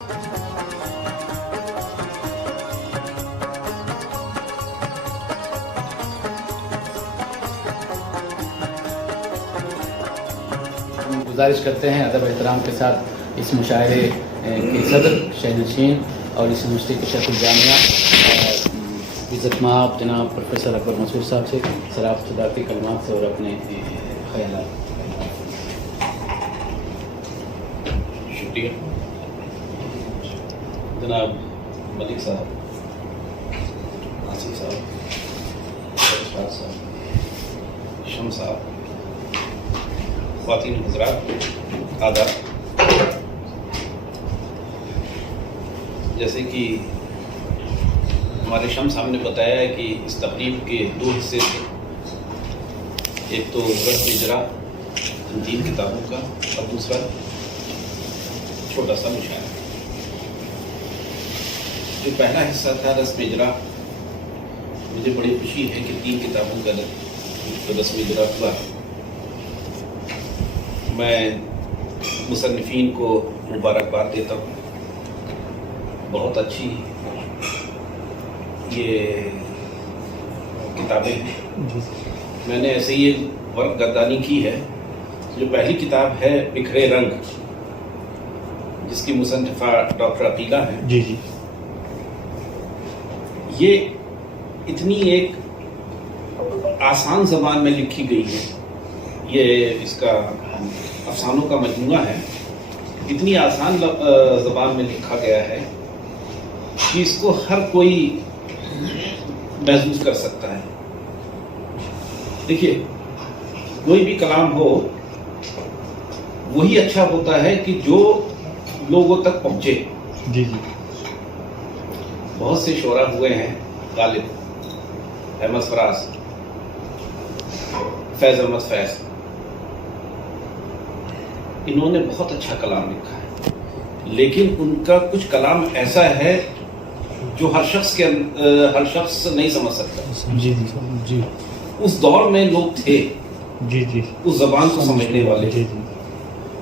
ہم گزارش کرتے ہیں ادب احترام کے ساتھ اس مشاعرے کے صدر شہید نشین اور اس یونیورسٹی کے شیخ الجامعہ عزت مآب جناب پروفیسر اکبر مسعود صاحب سے سراف صدارتی کلمات سے اور اپنے خیالات. شکریہ جناب ملک صاحب، ناصر صاحب، اشفاق صاحب، شم صاحب، خواتین حضرات، آداب. جیسے کہ ہمارے شم صاحب نے بتایا ہے کہ اس تقریب کے دو حصے تھے. ایک تو رسم اجرا ان 3 کتابوں کا اور دوسرا چھوٹا سا مشاعرہ. جو پہلا حصہ تھا رسم اجرا، مجھے بڑی خوشی ہے کہ 3 کتابوں کا رسم اجرا ہوا. میں مصنفین کو مبارکباد دیتا ہوں. بہت اچھی یہ کتابیں ہیں. میں نے ایسے ہی ورق گردانی کی ہے. جو پہلی کتاب ہے بکھرے رنگ، جس کی مصنفہ ڈاکٹر عقیلہ ہیں. جی جی. یہ اتنی ایک آسان زبان میں لکھی گئی ہے. یہ اس کا افسانوں کا مجموعہ ہے. اتنی آسان زبان میں لکھا گیا ہے کہ اس کو ہر کوئی محسوس کر سکتا ہے. دیکھیے، کوئی بھی کلام ہو وہی اچھا ہوتا ہے کہ جو لوگوں تک پہنچے. جی جی. بہت سے شعراء ہوئے ہیں، غالب، احمد فراز، فیض احمد فیض. انہوں نے بہت اچھا کلام لکھا ہے، لیکن ان کا کچھ کلام ایسا ہے جو ہر شخص نہیں سمجھ سکتا. جی جی جی. اس دور میں لوگ تھے جی جی. اس زبان کو سمجھنے والے. جی جی.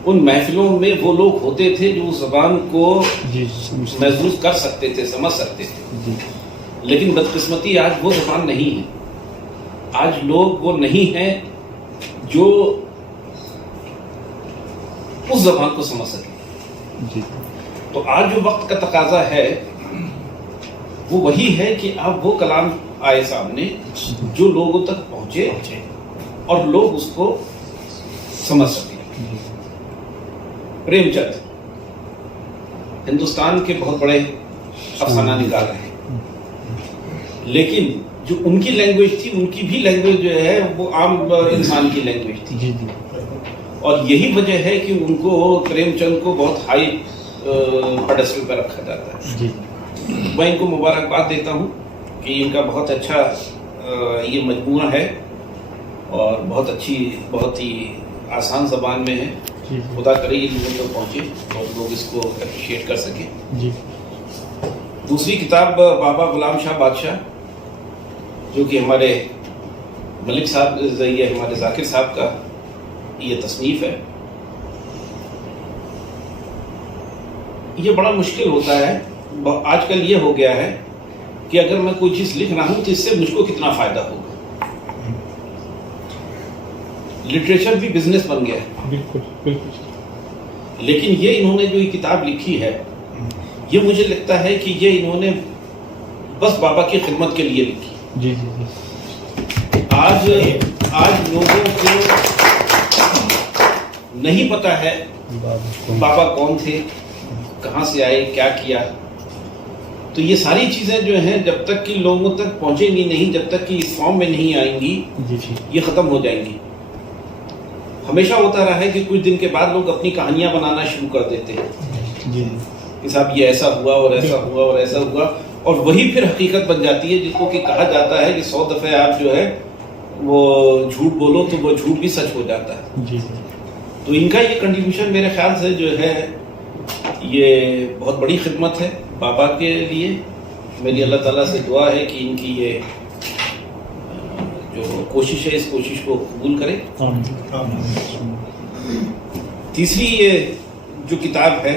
ان محفلوں میں وہ لوگ ہوتے تھے جو اس زبان کو جی محسوس کر سکتے تھے، سمجھ سکتے تھے. جی. لیکن بدقسمتی آج وہ زبان نہیں ہے. آج لوگ وہ نہیں ہیں جو اس زبان کو سمجھ سکے. جی. تو آج جو وقت کا تقاضا ہے وہ وہی ہے کہ اب وہ کلام آئے سامنے جو لوگوں تک پہنچے اور لوگ اس کو سمجھ سکیں. پریم چند ہندوستان کے بہت بڑے افسانہ نگار ہیں، لیکن جو ان کی لینگویج تھی، ان کی بھی لینگویج جو ہے وہ عام انسان کی لینگویج تھی. جی جی. اور یہی وجہ ہے کہ ان کو، پریم چند کو، بہت ہائی پیڈسٹل پہ رکھا جاتا ہے. جی. میں ان کو مبارکباد دیتا ہوں کہ ان کا بہت اچھا یہ مجموعہ ہے اور بہت اچھی، بہت ہی آسان زبان میں ہے. خدا کرے یہ لوگوں تک پہنچے اور لوگ اس کو اپریشیٹ کر سکیں. جی. دوسری کتاب بابا غلام شاہ بادشاہ، جو کہ ہمارے ملک صاحب، یہ ہمارے ذاکر صاحب کا یہ تصنیف ہے. یہ بڑا مشکل ہوتا ہے. آج کل یہ ہو گیا ہے کہ اگر میں کوئی چیز لکھ رہا ہوں تو اس سے مجھ کو کتنا فائدہ ہوگا. لٹریچر بھی بزنس بن گیا ہے. بالکل بالکل. لیکن یہ انہوں نے جو یہ کتاب لکھی ہے، یہ مجھے لگتا ہے کہ یہ انہوں نے بس بابا کی خدمت کے لیے لکھی. جی جی جی. آج لوگوں کو نہیں پتا ہے بابا کون تھے، کہاں سے آئے، کیا کیا. تو یہ ساری چیزیں جو ہیں جب تک کہ لوگوں تک پہنچیں گی نہیں، جب تک کہ اس فارم میں نہیں آئیں گی، یہ ختم ہو جائیں گی. ہمیشہ ہوتا رہا ہے کہ کچھ دن کے بعد لوگ اپنی کہانیاں بنانا شروع کر دیتے ہیں کہ صاحب یہ ایسا ہوا اور ایسا ہوا اور ایسا ہوا، اور وہی پھر حقیقت بن جاتی ہے، جس کو کہ کہا جاتا ہے کہ 100 دفعہ آپ جو ہے وہ جھوٹ بولو تو وہ جھوٹ بھی سچ ہو جاتا ہے. تو ان کا یہ کنٹریبیوشن میرے خیال سے جو ہے یہ بہت بڑی خدمت ہے بابا کے لیے. میری اللہ تعالیٰ سے دعا ہے کہ ان کی یہ جو کوشش ہے اس کوشش کو قبول کرے. تیسری یہ جو کتاب ہے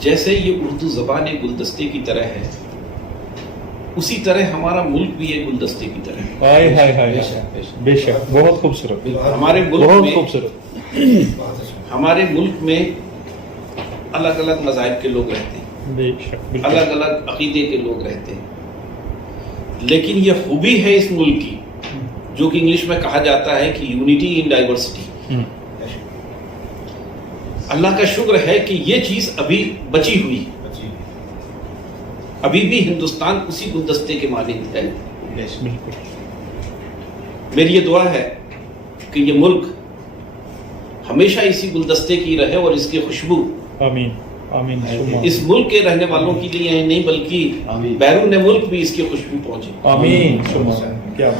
جیسے یہ اردو زبان ایک گلدستے کی طرح ہے، اسی طرح ہمارا ملک بھی ایک گلدستے کی طرح ہے. ہائے ہائے ہائے بے شک بہت خوبصورت ہمارے ملک بہت میں خوبصورت ہمارے ملک میں الگ الگ مذاہب کے لوگ رہتے ہیں، بے شک بالکل الگ الگ عقیدے کے لوگ رہتے ہیں، لیکن یہ خوبی ہے اس ملک کی جو کہ انگلش میں کہا جاتا ہے کہ یونٹی ان ڈائیورسٹی. اللہ کا شکر ہے کہ یہ چیز ابھی بچی ہوئی، ابھی بھی ہندوستان اسی گلدستے کے مانند ہے. بالکل میری یہ دعا ہے کہ یہ ملک ہمیشہ اسی گلدستے کی رہے اور اس کی خوشبو آمین آمین اس ملک کے رہنے والوں کے لیے نہیں بلکہ بیرون ملک بھی اس کی خوشبو پہنچے. آمین کیا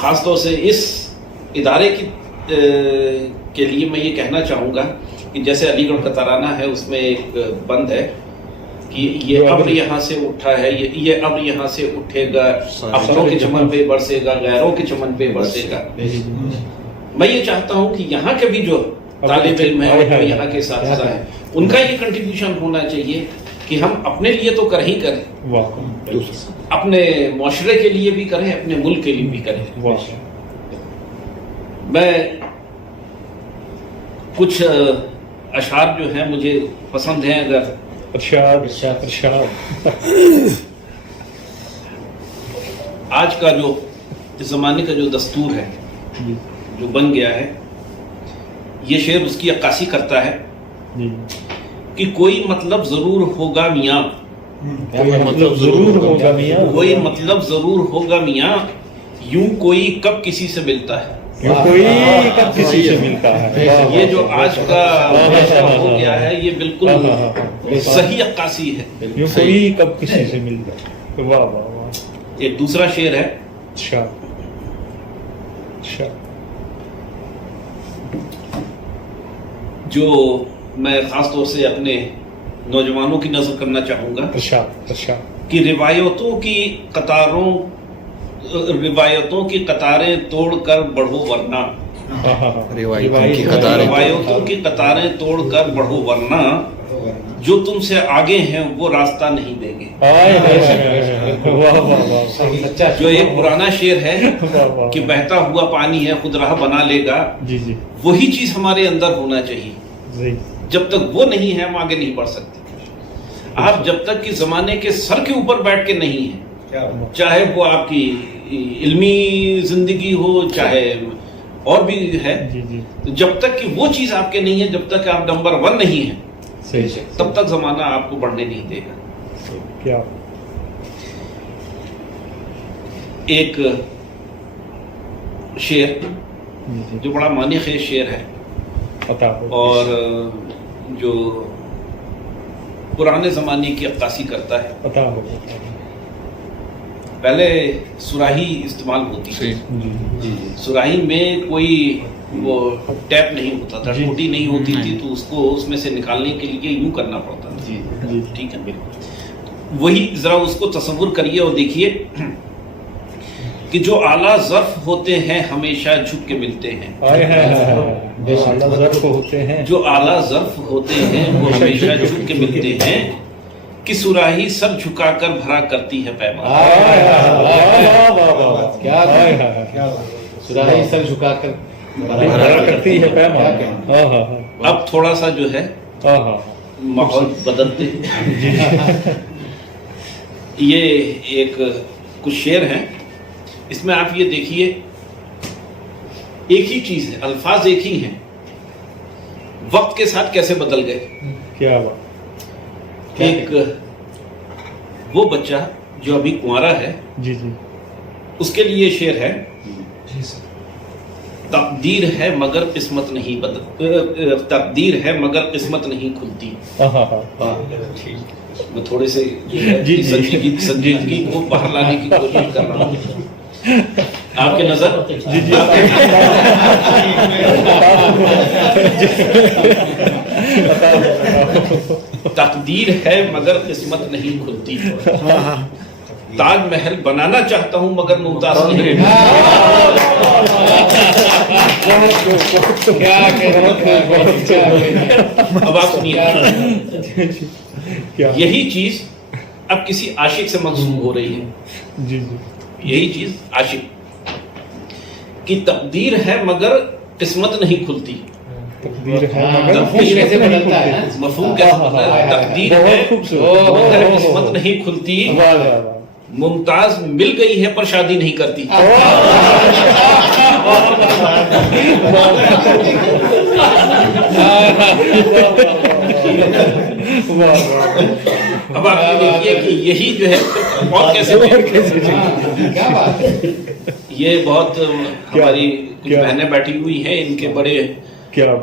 خاص طور سے اس ادارے کے لیے میں یہ کہنا چاہوں گا کہ جیسے علی گڑھ کا ترانہ ہے، اس میں ایک بند ہے کہ یہ ابر یہاں سے اٹھا ہے، یہ ابر یہاں سے اٹھے گا، افسروں کے چمن پہ برسے گا، غیروں کے چمن پہ برسے گا. میں یہ چاہتا ہوں کہ یہاں کے بھی جو طالب علم ہیں اور یہاں کے اساتذہ ہیں ان کا یہ کنٹریبیوشن ہونا چاہیے کہ ہم اپنے لیے تو کر ہی کریں، اپنے معاشرے کے لیے بھی کریں، اپنے ملک کے لیے بھی کریں. میں کچھ اشعار جو ہیں مجھے پسند ہیں، اگر ارشاد آج کا جو اس زمانے کا جو دستور ہے جو بن گیا ہے، یہ شعر اس کی عکاسی کرتا ہے کہ کوئی مطلب ضرور ہوگا میاں، مطلب ضرور ہوگا میاں، کوئی مطلب ضرور ہوگا میاں، یوں کوئی کب کسی سے ملتا ہے. کوئی کب کسی سے ملتا ہے. یہ جو آج کا ہو گیا ہے یہ بالکل صحیح عکاسی ہے. یوں کوئی کب کسی سے ملتا ہے. واہ واہ واہ. ایک دوسرا شعر ہے جو میں خاص طور سے اپنے نوجوانوں کی نظر کرنا چاہوں گا کہ روایتوں کی قطاریں توڑ کر بڑھو ورنہ، روایتوں کی قطاریں توڑ کر بڑھو ورنہ، جو تم سے آگے ہیں وہ راستہ نہیں دیں گے. جو ایک پرانا شعر ہے کہ بہتا ہوا پانی ہے خود راہ بنا لے گا، وہی چیز ہمارے اندر ہونا چاہیے. جب تک وہ نہیں ہے ہم آگے نہیں بڑھ سکتے. آپ جب تک کہ زمانے کے سر کے اوپر بیٹھ کے نہیں ہیں، چاہے وہ آپ کی علمی زندگی ہو چاہے اور بھی ہے، جب تک کہ وہ چیز آپ کے نہیں ہے، جب تک آپ نمبر 1 نہیں ہیں، تب تک زمانہ آپ کو بڑھنے نہیں دے گا. ایک شعر جو بڑا معنی خیز شعر ہے اور جو پرانے زمانے کی عکاسی کرتا ہے. پہلے سراہی استعمال ہوتی تھی، سراہی میں کوئی وہ ٹیپ نہیں ہوتا تھا، ٹوٹی نہیں ہوتی تھی، تو اس کو اس میں سے نکالنے کے لیے یوں کرنا پڑتا تھا. ٹھیک ہے، بالکل وہی ذرا اس کو تصور کریے اور دیکھیے کہ جو اعلیٰ ظرف ہوتے ہیں ہمیشہ جھک کے ملتے ہیں، جو اعلیٰ ظرف ہوتے ہیں وہ ہمیشہ جھک کے ملتے ہیں، کہ سراہی سر جھکا کر بھرا کرتی ہے پیمانہ. سراہی سر جھکا کر بھرا کرتی ہے پیمانہ. اب تھوڑا سا جو ہے ماحول بدلتے یہ ایک کچھ شعر ہیں، اس میں آپ یہ دیکھیے ایک ہی چیز ہے، الفاظ ایک ہی ہیں، وقت کے ساتھ کیسے بدل گئے. کیا بات. ایک وہ بچہ جو ابھی کنوارا ہے، اس کے لیے شعر ہے، تقدیر ہے مگر قسمت نہیں تقدیر ہے مگر قسمت نہیں کھلتی. میں تھوڑے سے سنجیدگی کو باہر لانے کی کوشش کر رہا ہوں. آپ کے نظر تقدیر ہے مگر قسمت نہیں کھلتی. تاج محل بنانا چاہتا ہوں مگر ممتاز نہیں. اب آپ نہیں ہے. کیا یہی چیز اب کسی عاشق سے منسوب ہو رہی ہے. جی جی یہی چیز عاشق کی تقدیر ہے مگر قسمت نہیں کھلتی. تقدیر ہے مگر تقدیر کیسے بدلتا ہے نا؟ مفہوم کیسے بدلتا ہے؟ تقدیر ہے بہت خوبصورت. مگر قسمت نہیں کھلتی. واہ واہ واہ. ممتاز مل گئی ہے پر شادی نہیں کرتی. اب آپ یہ دیکھیے کہ یہی جو ہے اور کیسے کیا بات ہے. یہ بہت ہماری کچھ کیا؟ بہنیں بیٹھی ہوئی ہیں ان کے بڑے کیا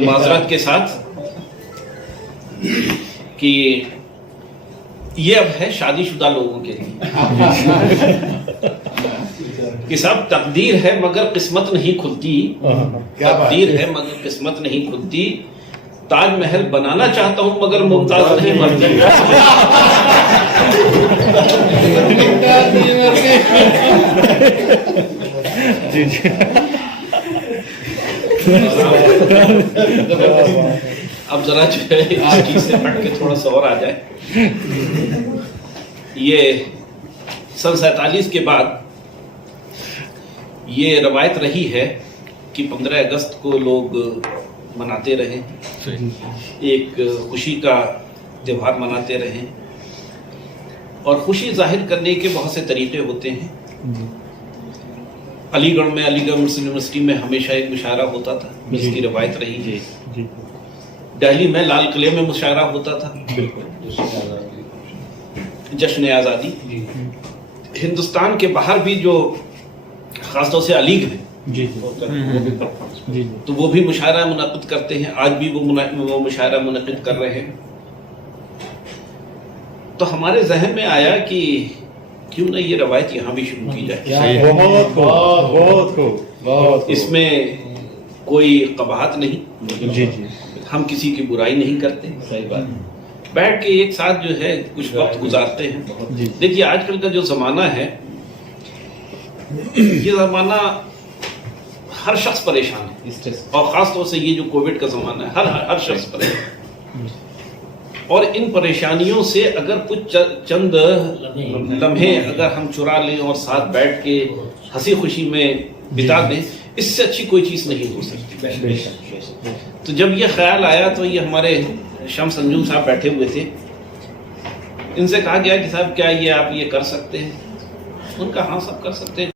معذرت کے ساتھ کہ یہ اب ہے شادی شدہ لوگوں کے لیے کہ سب تقدیر ہے مگر قسمت نہیں کھلتی. تقدیر ہے مگر قسمت نہیں کھلتی. تاج محل بنانا چاہتا ہوں مگر ممتاز نہیں مرتی. جی جی اب ذرا جو ہے اس چیز سے ہٹ کے تھوڑا سا اور آ جائے. یہ سن 47 کے بعد یہ روایت رہی ہے کہ 15 اگست کو لوگ مناتے رہے, ایک خوشی کا تہوار مناتے رہے, اور خوشی ظاہر کرنے کے بہت سے طریقے ہوتے ہیں. علی گڑھ میں علی گڑھ مسلم یونیورسٹی میں ہمیشہ ایک مشاعرہ ہوتا تھا, اس کی روایت رہی ہے. دہلی میں لال قلعے میں مشاعرہ ہوتا تھا, جشن آزادی. ہندوستان کے باہر بھی جو خاص طور سے علی گڑھ جی جی تو وہ بھی مشاعرہ منعقد کرتے ہیں. آج بھی وہ مشاعرہ منعقد کر رہے ہیں. تو ہمارے ذہن میں آیا کہ کیوں نہ یہ روایت یہاں بھی شروع کی جائے. بہت بہت خوب. اس میں کوئی قباحت نہیں, جی جی ہم کسی کی برائی نہیں کرتے. صحیح بات. بیٹھ کے ایک ساتھ جو ہے کچھ وقت گزارتے ہیں. دیکھیے آج کل کا جو زمانہ ہے, یہ زمانہ ہر شخص پریشان ہے, اور خاص طور سے یہ جو کووڈ کا زمانہ ہے, ہر شخص پریشان. اور ان پریشانیوں سے اگر کچھ چند لمحے اگر ہم چرا لیں اور ساتھ بیٹھ کے ہنسی خوشی میں بتا دیں, اس سے اچھی کوئی چیز نہیں ہو سکتی. تو جب یہ خیال آیا تو یہ ہمارے شمس انجم صاحب بیٹھے ہوئے تھے, ان سے کہا گیا کہ صاحب کیا یہ آپ یہ کر سکتے ہیں؟ ان کا ہاں سب کر سکتے ہیں.